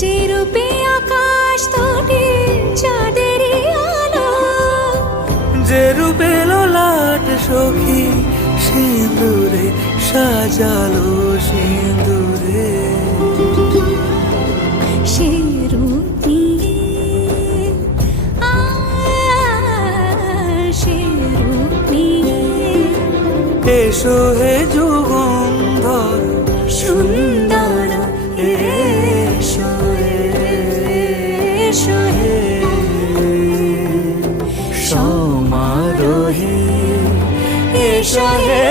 যে রূপে আকাশ তটে চাঁদেরই আলো, যে রূপে লোলাট সখী সিঁদুরে সাজালো সিঁদুরে। সে রূপ নিয়ে সে রূপ নিয়ে এসো হে যুগন্ধর সুন্দর এসো এসো হে সমারোহে এসো হে